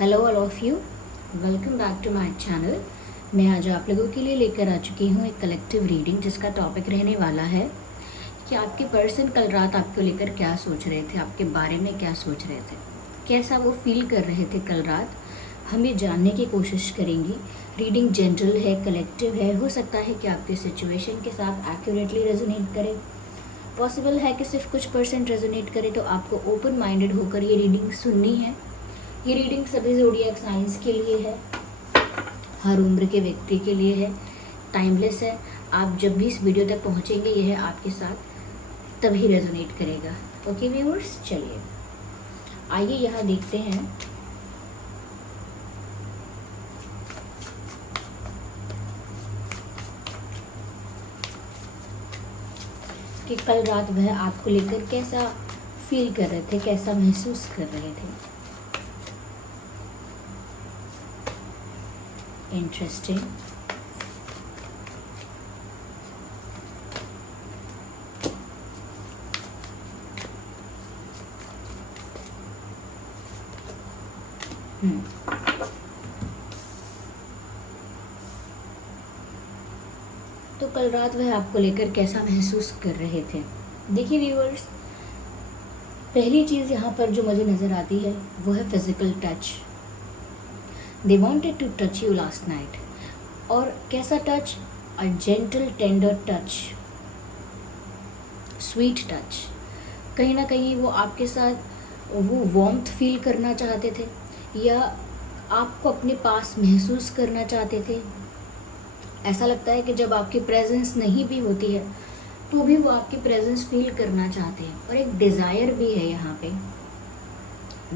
Hello all of you, welcome back to my channel. मैं आज आप लोगों के लिए लेकर आ चुकी हूँ एक कलेक्टिव रीडिंग जिसका टॉपिक रहने वाला है कि आपके पर्सन कल रात आपको लेकर क्या सोच रहे थे, आपके बारे में क्या सोच रहे थे, कैसा वो फील कर रहे थे कल रात। हम ये जानने की कोशिश करेंगे। रीडिंग जनरल है, कलेक्टिव है, हो सकता है कि आपके सिचुएशन के साथ एक्यूरेटली रेजोनेट करे, पॉसिबल है कि सिर्फ कुछ % रेजोनेट करे। तो आपको ओपन माइंडेड होकर ये रीडिंग सुननी है। ये रीडिंग सभी ज़ोडिएक साइंस के लिए है, हर उम्र के व्यक्ति के लिए है, टाइमलेस है। आप जब भी इस वीडियो तक पहुंचेंगे यह आपके साथ तभी रेजोनेट करेगा। ओके व्यूअर्स, चलिए आइए यहाँ देखते हैं कि कल रात वह आपको लेकर कैसा फील कर रहे थे, कैसा महसूस कर रहे थे। इंटरेस्टिंग। तो कल रात वह आपको लेकर कैसा महसूस कर रहे थे। देखिए व्यूअर्स, पहली चीज़ यहाँ पर जो मुझे नज़र आती है वो है physical touch. They wanted to touch you last night. और कैसा touch? A gentle tender touch, sweet touch. कहीं ना कहीं वो आपके साथ वो वार्मथ फील करना चाहते थे या आपको अपने पास महसूस करना चाहते थे। ऐसा लगता है कि जब आपकी प्रेजेंस नहीं भी होती है तो भी वो आपकी प्रेजेंस फील करना चाहते हैं। और एक डिज़ायर भी है यहाँ पे,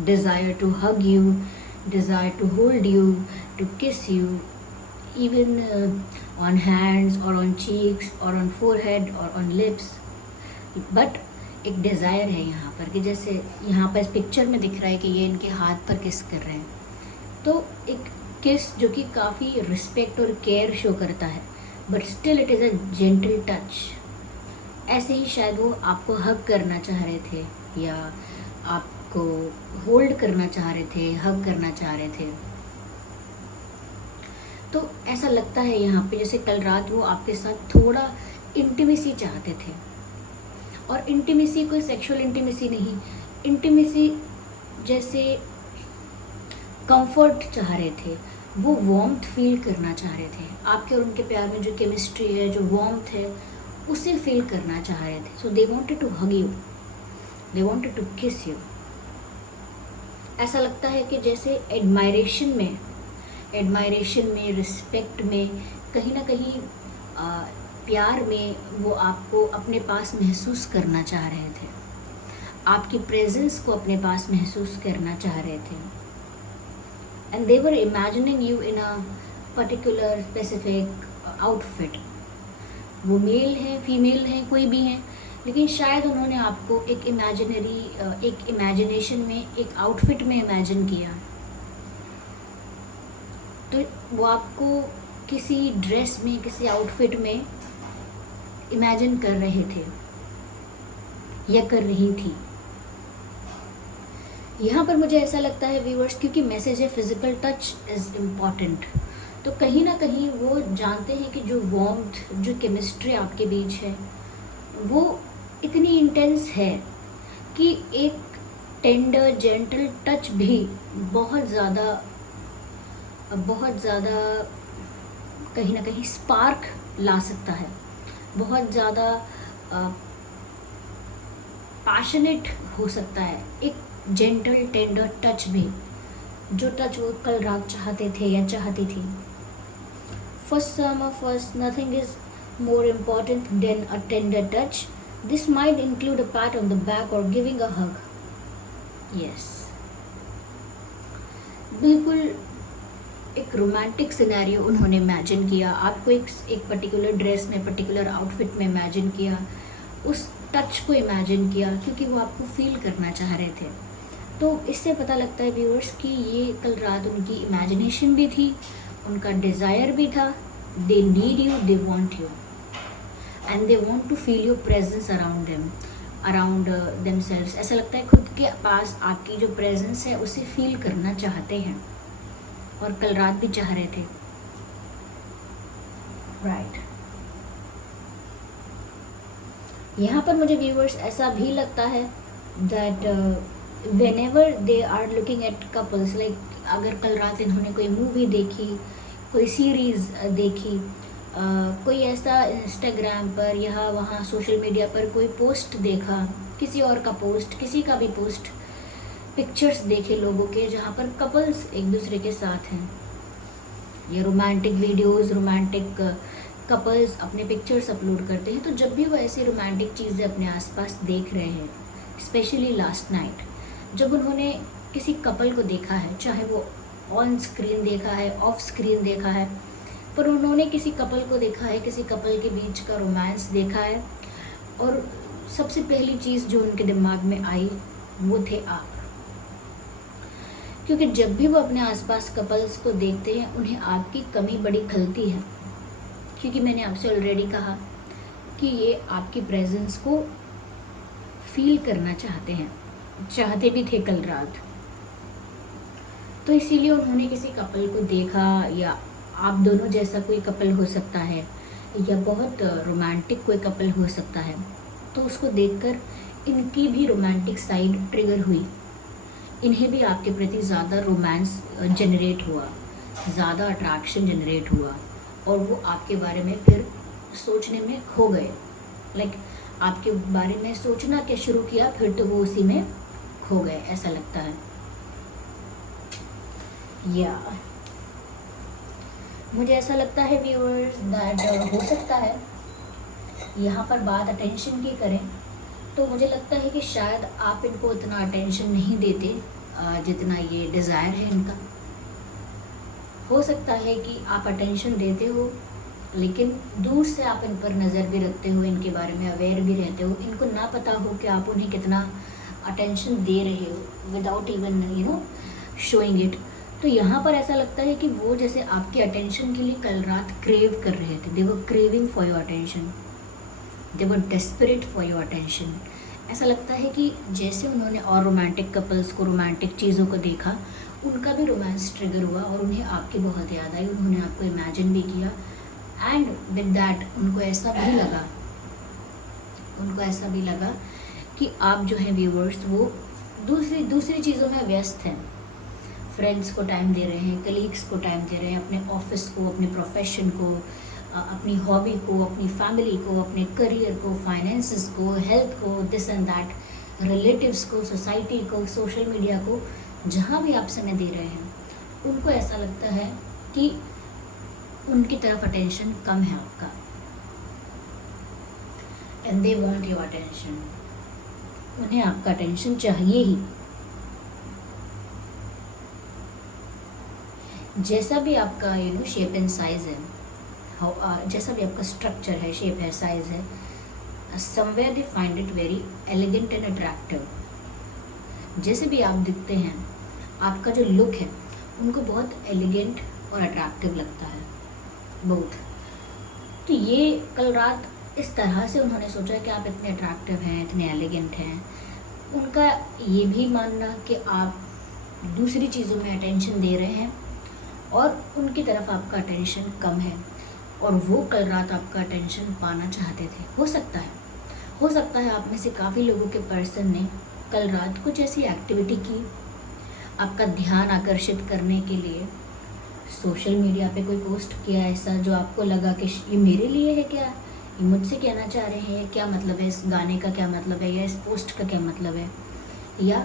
desire to hug you, desire to hold you, to kiss you, even on hands or on cheeks or on forehead or on lips. But एक डिज़ायर है यहाँ पर कि जैसे यहाँ पर इस पिक्चर में दिख रहा है कि ये इनके हाथ पर किस कर रहे हैं। तो एक किस जो कि काफ़ी रिस्पेक्ट और केयर शो करता है, but still it is a gentle touch. ऐसे ही शायद वो आपको हग करना चाह रहे थे या आपको होल्ड करना चाह रहे थे, हग करना चाह रहे थे। तो ऐसा लगता है यहाँ पे जैसे कल रात वो आपके साथ थोड़ा इंटीमेसी चाहते थे। और इंटीमेसी कोई सेक्सुअल इंटीमेसी नहीं, इंटीमेसी जैसे कंफर्ट चाह रहे थे, वो वार्मथ फील करना चाह रहे थे। आपके और उनके प्यार में जो केमिस्ट्री है, जो वार्मथ है, उसे फील करना चाह रहे थे। So they wanted to hug you, they wanted to kiss you. ऐसा लगता है कि जैसे एडमायरेशन में, रिस्पेक्ट में, कहीं ना कहीं प्यार में वो आपको अपने पास महसूस करना चाह रहे थे, आपकी प्रेजेंस को अपने पास महसूस करना चाह रहे थे। And they were imagining you in a particular specific outfit. वो मेल हैं, फीमेल हैं, कोई भी हैं, लेकिन शायद उन्होंने आपको एक इमेजिनेशन में, एक आउटफिट में इमेजिन किया। तो वो आपको किसी ड्रेस में, किसी आउटफिट में इमेजिन कर रहे थे या कर रही थी। यहाँ पर मुझे ऐसा लगता है व्यूअर्स, क्योंकि मैसेज है फिजिकल टच इज़ इम्पॉर्टेंट, तो कहीं ना कहीं वो जानते हैं कि जो वार्मथ, जो केमिस्ट्री आपके बीच है वो इतनी इंटेंस है कि एक टेंडर जेंटल टच भी बहुत ज़्यादा कहीं ना कहीं स्पार्क ला सकता है, बहुत ज़्यादा पैशनेट हो सकता है। एक जेंटल टेंडर टच भी, जो टच वो कल रात चाहते थे या चाहती थी। For some of us, nothing is more important than a tender touch. This might include a pat on the back or giving a hug. Yes. बिल्कुल एक रोमांटिक सिनेरियो उन्होंने इमेजिन किया, आपको एक पर्टिकुलर ड्रेस में, पर्टिकुलर आउटफिट में imagine किया, उस टच को इमेजिन किया क्योंकि वो आपको फील करना चाह रहे थे। तो इससे पता लगता है व्यूअर्स कि ये कल रात उनकी इमेजिनेशन भी थी, उनका डिज़ायर भी था। They need you, they want you, and they want to feel your presence around them, around themselves. ऐसा लगता है खुद के पास आपकी जो प्रेजेंस है उसे फील करना चाहते हैं। और कल रात भी चाह रहे थे, राइट। यहाँ पर मुझे व्यूअर्स ऐसा भी लगता है that whenever they are looking at couples, like अगर कल रात इन्होंने कोई मूवी देखी, कोई सीरीज़ देखी, कोई ऐसा इंस्टाग्राम पर या वहाँ सोशल मीडिया पर कोई पोस्ट देखा, किसी और का पोस्ट, किसी का भी पोस्ट, पिक्चर्स देखे लोगों के जहाँ पर कपल्स एक दूसरे के साथ हैं, या रोमांटिक वीडियोस, रोमांटिक कपल्स अपने पिक्चर्स अपलोड करते हैं, तो जब भी वो ऐसी रोमांटिक चीज़ें अपने आसपास देख रहे हैं, स्पेशली लास्ट नाइट जब उन्होंने किसी कपल को देखा है, चाहे वो ऑन स्क्रीन देखा है, ऑफ स्क्रीन देखा है, पर उन्होंने किसी कपल को देखा है, किसी कपल के बीच का रोमांस देखा है, और सबसे पहली चीज़ जो उनके दिमाग में आई वो थे आप। क्योंकि जब भी वो अपने आसपास कपल्स को देखते हैं उन्हें आपकी कमी बड़ी खलती है, क्योंकि मैंने आपसे ऑलरेडी कहा कि ये आपकी प्रेजेंस को फील करना चाहते भी थे कल रात। तो इसीलिए उन्होंने किसी कपल को देखा, या आप दोनों जैसा कोई कपल हो सकता है, या बहुत रोमांटिक कोई कपल हो सकता है, तो उसको देखकर इनकी भी रोमांटिक साइड ट्रिगर हुई, इन्हें भी आपके प्रति ज़्यादा रोमांस जनरेट हुआ, ज़्यादा अट्रैक्शन जनरेट हुआ, और वो आपके बारे में फिर सोचने में खो गए। लाइक आपके बारे में सोचना क्या शुरू किया, फिर तो वो उसी में खो गए, ऐसा लगता है। या मुझे ऐसा लगता है व्यूअर्स दैट हो सकता है यहाँ पर बात अटेंशन की करें तो मुझे लगता है कि शायद आप इनको उतना अटेंशन नहीं देते जितना ये डिज़ायर है इनका। हो सकता है कि आप अटेंशन देते हो, लेकिन दूर से आप इन पर नज़र भी रखते हो, इनके बारे में अवेयर भी रहते हो, इनको ना पता हो कि आप उन्हें कितना अटेंशन दे रहे हो विदाउट इवन शोइंग इट। तो यहाँ पर ऐसा लगता है कि वो जैसे आपके अटेंशन के लिए कल रात क्रेव कर रहे थे, they were craving for your attention, they were desperate for your attention. ऐसा लगता है कि जैसे उन्होंने और रोमांटिक कपल्स को, रोमांटिक चीज़ों को देखा, उनका भी रोमांस ट्रिगर हुआ और उन्हें आपकी बहुत याद आई, उन्होंने आपको इमेजिन भी किया, एंड विद दैट उनको ऐसा भी लगा कि आप जो हैं व्यूवर्स वो दूसरी चीज़ों में व्यस्त हैं, फ्रेंड्स को टाइम दे रहे हैं, कलीग्स को टाइम दे रहे हैं, अपने ऑफिस को, अपने प्रोफेशन को, अपनी हॉबी को, अपनी फैमिली को, अपने करियर को, फाइनेंसेस को, हेल्थ को, दिस एंड दैट, रिलेटिव्स को, सोसाइटी को, सोशल मीडिया को, जहाँ भी आप समय दे रहे हैं, उनको ऐसा लगता है कि उनकी तरफ अटेंशन कम है आपका, and they want your attention, उन्हें आपका अटेंशन चाहिए ही। जैसा भी आपका शेप एंड साइज है, जैसा भी आपका स्ट्रक्चर है, शेप है, साइज है, somewhere they find it very elegant and attractive. जैसे भी आप दिखते हैं, आपका जो लुक है उनको बहुत एलिगेंट और अट्रैक्टिव लगता है, बोथ। तो ये कल रात इस तरह से उन्होंने सोचा कि आप इतने अट्रैक्टिव हैं, इतने एलिगेंट हैं। उनका ये भी मानना कि आप दूसरी चीज़ों में अटेंशन दे रहे हैं और उनकी तरफ आपका अटेंशन कम है, और वो कल रात आपका अटेंशन पाना चाहते थे। हो सकता है आप में से काफ़ी लोगों के पर्सन ने कल रात कुछ ऐसी एक्टिविटी की आपका ध्यान आकर्षित करने के लिए, सोशल मीडिया पे कोई पोस्ट किया ऐसा जो आपको लगा कि ये मेरे लिए है क्या, ये मुझसे कहना चाह रहे हैं, क्या मतलब है इस गाने का, क्या मतलब है, या इस पोस्ट का क्या मतलब है, या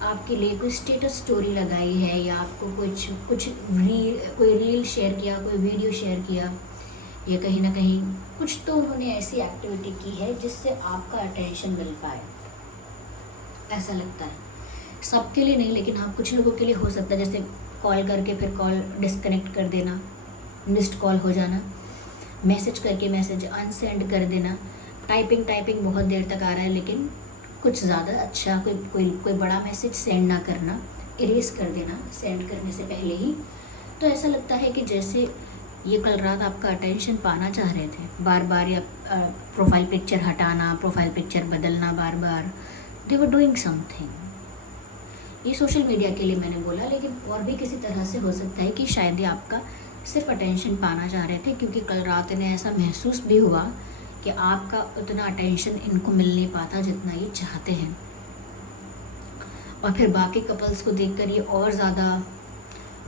आपके लिए कोई स्टेटस स्टोरी लगाई है, या आपको कोई रील शेयर किया, कोई वीडियो शेयर किया, या कहीं ना कहीं कुछ तो उन्होंने ऐसी एक्टिविटी की है जिससे आपका अटेंशन मिल पाए। ऐसा लगता है सबके लिए नहीं, लेकिन हाँ कुछ लोगों के लिए हो सकता है, जैसे कॉल करके फिर कॉल डिस्कनेक्ट कर देना, मिस्ड कॉल हो जाना, मैसेज करके मैसेज अनसेंड कर देना, टाइपिंग बहुत देर तक आ रहा है लेकिन कुछ ज़्यादा अच्छा कोई बड़ा मैसेज सेंड ना करना, इरेज कर देना सेंड करने से पहले ही। तो ऐसा लगता है कि जैसे ये कल रात आपका अटेंशन पाना चाह रहे थे, बार बार, या प्रोफाइल पिक्चर हटाना, प्रोफाइल पिक्चर बदलना बार बार, दे वर डूइंग समथिंग। ये सोशल मीडिया के लिए मैंने बोला, लेकिन और भी किसी तरह से हो सकता है कि शायद ये आपका सिर्फ अटेंशन पाना चाह रहे थे, क्योंकि कल रात इन्हें ऐसा महसूस भी हुआ कि आपका उतना अटेंशन इनको मिल नहीं पाता जितना ये चाहते हैं। और फिर बाकी कपल्स को देखकर ये और ज़्यादा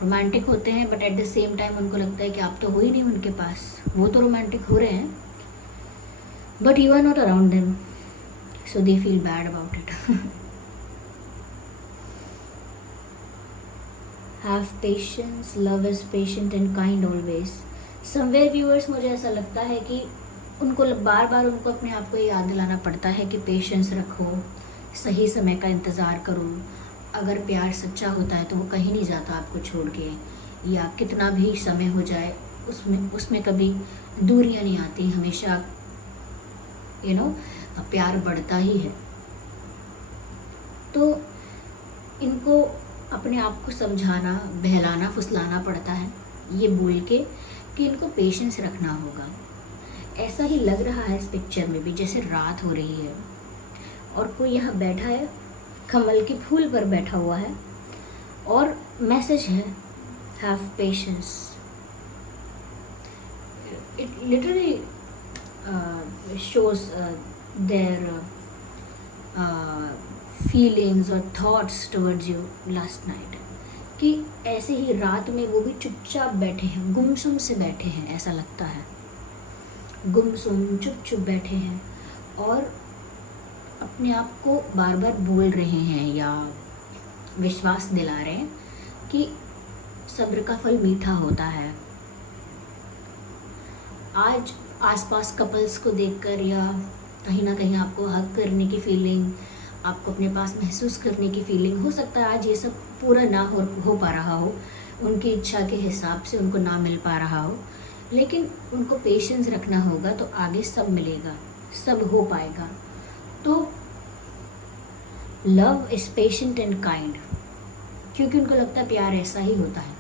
रोमांटिक होते हैं, but at the same time उनको लगता है कि आप तो हो ही नहीं उनके पास। वो तो रोमांटिक हो रहे हैं but you are not around them, so they feel bad about it. Have patience, love is patient and kind always. Somewhere viewers, मुझे ऐसा लगता है कि उनको बार बार उनको अपने आप को याद दिलाना पड़ता है कि पेशेंस रखो, सही समय का इंतज़ार करो। अगर प्यार सच्चा होता है तो वो कहीं नहीं जाता आपको छोड़ के, या कितना भी समय हो जाए उसमें कभी दूरियां नहीं आती, हमेशा प्यार बढ़ता ही है। तो इनको अपने आप को समझाना, बहलाना, फुसलाना पड़ता है ये बोल के कि इनको पेशेंस रखना होगा। ऐसा ही लग रहा है इस पिक्चर में भी, जैसे रात हो रही है और कोई यहाँ बैठा है, कमल के फूल पर बैठा हुआ है और मैसेज है have patience. It literally shows their feelings और thoughts towards you last night, कि ऐसे ही रात में वो भी चुपचाप बैठे हैं, गुमसुम से बैठे हैं, ऐसा लगता है गुमसुम चुप चुप बैठे हैं और अपने आप को बार बार बोल रहे हैं या विश्वास दिला रहे हैं कि सब्र का फल मीठा होता है। आज आसपास कपल्स को देखकर या कहीं ना कहीं आपको हग करने की फीलिंग, आपको अपने पास महसूस करने की फीलिंग, हो सकता है आज ये सब पूरा ना हो पा रहा हो, उनकी इच्छा के हिसाब से उनको ना मिल पा रहा हो, लेकिन उनको पेशेंस रखना होगा तो आगे सब मिलेगा, सब हो पाएगा। तो love is patient and kind, क्योंकि उनको लगता है प्यार ऐसा ही होता है,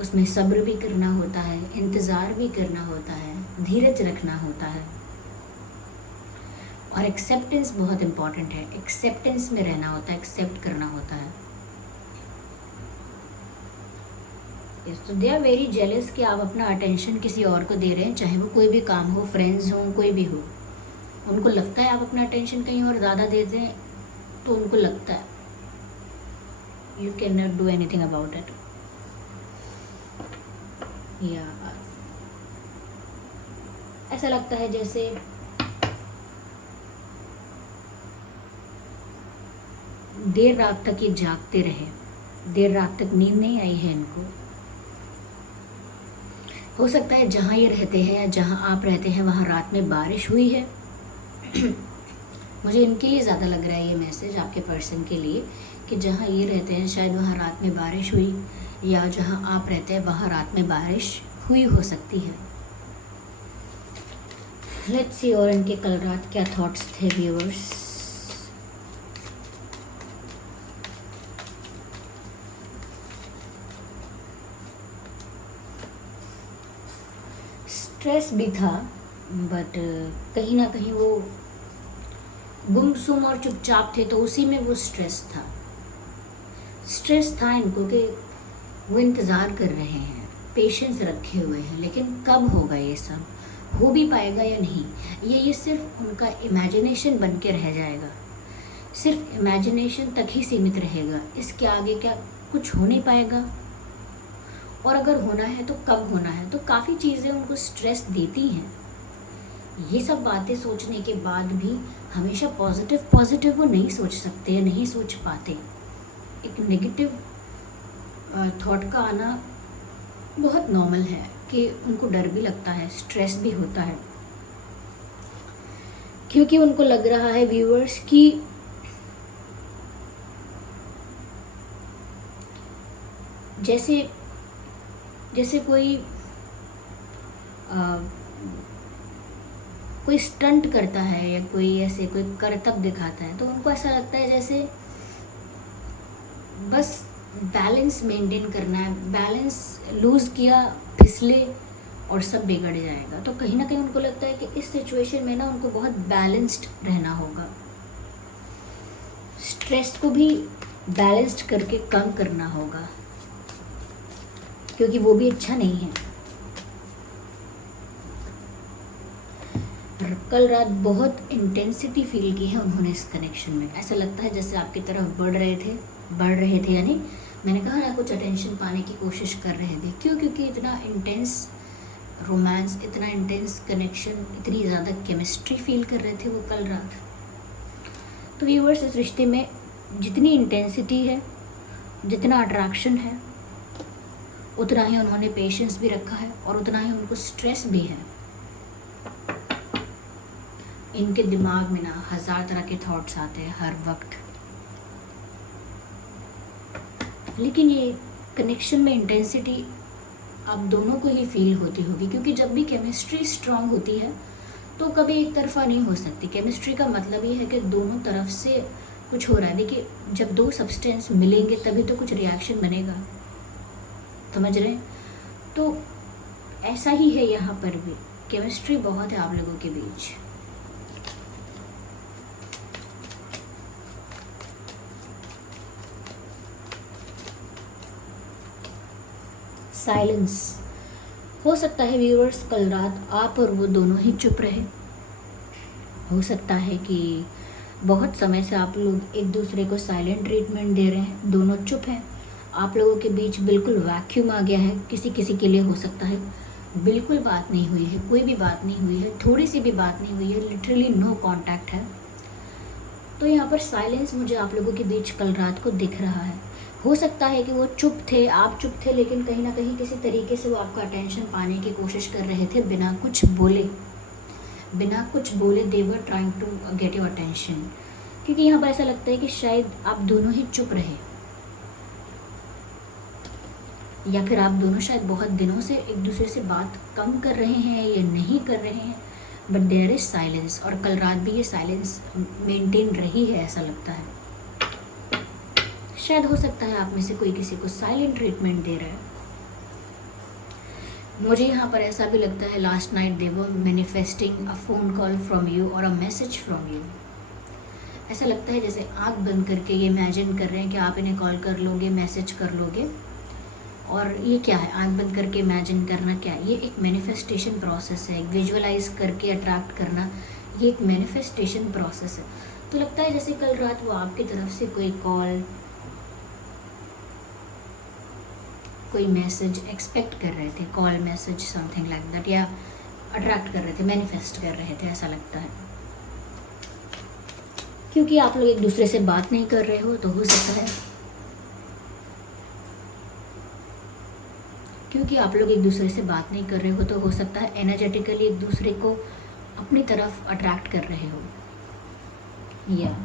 उसमें सब्र भी करना होता है, इंतज़ार भी करना होता है, धीरज रखना होता है और एक्सेप्टेंस बहुत इम्पॉर्टेंट है। एक्सेप्टेंस में रहना होता है, एक्सेप्ट करना होता है। तो दे आर वेरी जेलस कि आप अपना अटेंशन किसी और को दे रहे हैं, चाहे वो कोई भी काम हो, फ्रेंड्स हो, कोई भी हो। उनको लगता है आप अपना अटेंशन कहीं और ज़्यादा देते हैं, तो उनको लगता है you can not do anything about it. या ऐसा लगता है जैसे देर रात तक ये जागते रहे, देर रात तक नींद नहीं आई है इनको। हो सकता है जहाँ ये रहते हैं या जहाँ आप रहते हैं वहाँ रात में बारिश हुई है। मुझे इनके लिए ज़्यादा लग रहा है ये मैसेज, आपके पर्सन के लिए, कि जहाँ ये रहते हैं शायद वहाँ रात में बारिश हुई, या जहाँ आप रहते हैं वहाँ रात में बारिश हुई हो सकती है। लेट्स सी और इनके कल रात क्या थॉट्स थे व्यूअर्स। स्ट्रेस भी था, बट कहीं ना कहीं वो गुमसुम और चुपचाप थे, तो उसी में वो स्ट्रेस था। स्ट्रेस था इनको कि वो इंतज़ार कर रहे हैं, पेशेंस रखे हुए हैं, लेकिन कब होगा ये सब, हो भी पाएगा या नहीं, ये सिर्फ उनका इमेजिनेशन बन के रह जाएगा, सिर्फ इमेजिनेशन तक ही सीमित रहेगा। इसके आगे क्या कुछ हो नहीं पाएगा, और अगर होना है तो कब होना है। तो काफ़ी चीज़ें उनको स्ट्रेस देती हैं। ये सब बातें सोचने के बाद भी हमेशा पॉजिटिव वो नहीं सोच सकते या नहीं सोच पाते। एक नेगेटिव थॉट का आना बहुत नॉर्मल है, कि उनको डर भी लगता है, स्ट्रेस भी होता है, क्योंकि उनको लग रहा है व्यूअर्स कि जैसे कोई स्टंट करता है या कोई ऐसे कोई करतब दिखाता है, तो उनको ऐसा लगता है जैसे बस बैलेंस मेंटेन करना है, बैलेंस लूज़ किया, फिसले और सब बिगड़ जाएगा। तो कहीं ना कहीं उनको लगता है कि इस सिचुएशन में ना उनको बहुत बैलेंस्ड रहना होगा। स्ट्रेस को भी बैलेंस्ड करके कम करना होगा, क्योंकि वो भी अच्छा नहीं है। कल रात बहुत इंटेंसिटी फील की है उन्होंने इस कनेक्शन में। ऐसा लगता है जैसे आपकी तरफ बढ़ रहे थे, यानी मैंने कहा ना, कुछ अटेंशन पाने की कोशिश कर रहे थे। क्यों? क्योंकि इतना इंटेंस रोमांस, इतना इंटेंस कनेक्शन, इतनी ज़्यादा केमिस्ट्री फील कर रहे थे वो कल रात। तो व्यूअर्स, इस रिश्ते में जितनी इंटेंसिटी है, जितना अट्रैक्शन है, उतना ही उन्होंने पेशेंस भी रखा है और उतना ही उनको स्ट्रेस भी है। इनके दिमाग में ना 1000 तरह के थॉट्स आते हैं हर वक्त, लेकिन ये कनेक्शन में इंटेंसिटी आप दोनों को ही फील होती होगी, क्योंकि जब भी केमिस्ट्री स्ट्रांग होती है तो कभी एक तरफा नहीं हो सकती। केमिस्ट्री का मतलब ये है कि दोनों तरफ से कुछ हो रहा है। देखिए, जब दो सब्सटेंस मिलेंगे तभी तो कुछ रिएक्शन बनेगा, समझ रहे हैं? तो ऐसा ही है यहाँ पर भी, केमिस्ट्री बहुत है आप लोगों के बीच। साइलेंस हो सकता है व्यूअर्स, कल रात आप और वो दोनों ही चुप रहे। हो सकता है कि बहुत समय से आप लोग एक दूसरे को साइलेंट ट्रीटमेंट दे रहे हैं, दोनों चुप हैं। आप लोगों के बीच बिल्कुल वैक्यूम आ गया है। किसी किसी के लिए हो सकता है बिल्कुल बात नहीं हुई है, कोई भी बात नहीं हुई है, थोड़ी सी भी बात नहीं हुई है, लिटरली नो कांटेक्ट है। तो यहाँ पर साइलेंस मुझे आप लोगों के बीच कल रात को दिख रहा है। हो सकता है कि वो चुप थे, आप चुप थे, लेकिन कहीं ना कहीं किसी तरीके से वो आपका अटेंशन पाने की कोशिश कर रहे थे बिना कुछ बोले। They were trying to get your attention. क्योंकि यहाँ पर ऐसा लगता है कि शायद आप दोनों ही चुप रहे, या फिर आप दोनों शायद बहुत दिनों से एक दूसरे से बात कम कर रहे हैं या नहीं कर रहे हैं, बट देयर इज साइलेंस। और कल रात भी ये साइलेंस मेंटेन रही है, ऐसा लगता है। शायद हो सकता है आप में से कोई किसी को साइलेंट ट्रीटमेंट दे रहा है। मुझे यहाँ पर ऐसा भी लगता है last night they were manifesting a phone call from you और अ मैसेज फ्रॉम यू। ऐसा लगता है जैसे आँख बंद करके ये इमेजिन कर रहे हैं कि आप इन्हें कॉल कर लोगे, मैसेज कर लोगे। और ये क्या है, आँख बंद करके इमेजिन करना क्या है? ये एक मैनिफेस्टेशन प्रोसेस है, एक विजुअलाइज करके अट्रैक्ट करना, ये एक मैनिफेस्टेशन प्रोसेस है। तो लगता है जैसे कल रात वो आपकी तरफ से कोई कॉल, कोई मैसेज एक्सपेक्ट कर रहे थे, call, message, something like that, या अट्रैक्ट कर रहे थे, मैनिफेस्ट कर रहे थे, ऐसा लगता है। क्योंकि आप लोग एक दूसरे से बात नहीं कर रहे हो तो हो सकता है, एनर्जेटिकली एक दूसरे को अपनी तरफ अट्रैक्ट कर रहे हो। या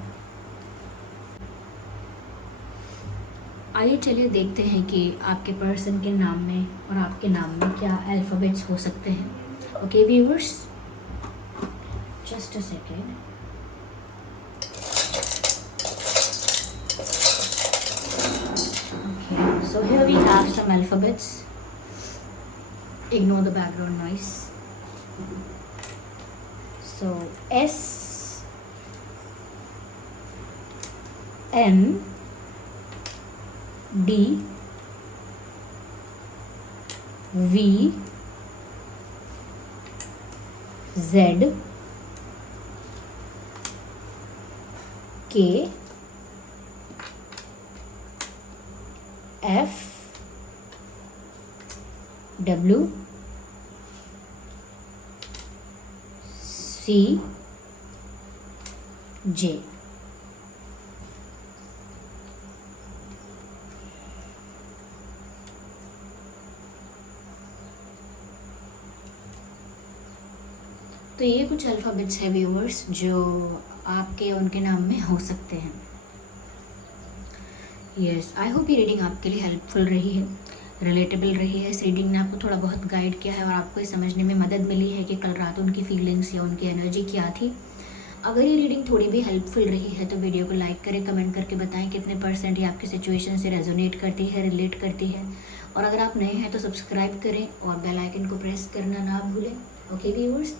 आइए चलिए देखते हैं कि आपके पर्सन के नाम में और आपके नाम में क्या अल्फ़ाबेट्स हो सकते हैं। Okay viewers, just a second. Okay, so here we have some alphabets. Ignore the background noise. So S, M, D, V, Z, K, F, W, C, J। तो ये कुछ अल्फ़ाबेट्स है व्यूअर्स जो आपके उनके नाम में हो सकते हैं। यस, आई होप ये रीडिंग आपके लिए हेल्पफुल रही है, रिलेटेबल रही है। इस रीडिंग ने आपको थोड़ा बहुत गाइड किया है और आपको ये समझने में मदद मिली है कि कल रात उनकी फीलिंग्स या उनकी एनर्जी क्या थी। अगर ये रीडिंग थोड़ी भी हेल्पफुल रही है तो वीडियो को लाइक करें, कमेंट करके बताएं कितने % ये आपकी सिचुएशन से रेजोनेट करती है, रिलेट करती है। और अगर आप नए हैं तो सब्सक्राइब करें और बेल आइकन को प्रेस करना ना भूलें। ओके व्यूअर्स,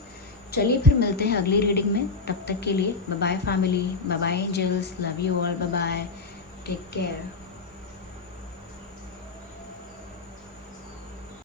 चलिए फिर मिलते हैं अगली रीडिंग में। तब तक के लिए bye bye family, bye bye angels, love you all, bye bye, take care.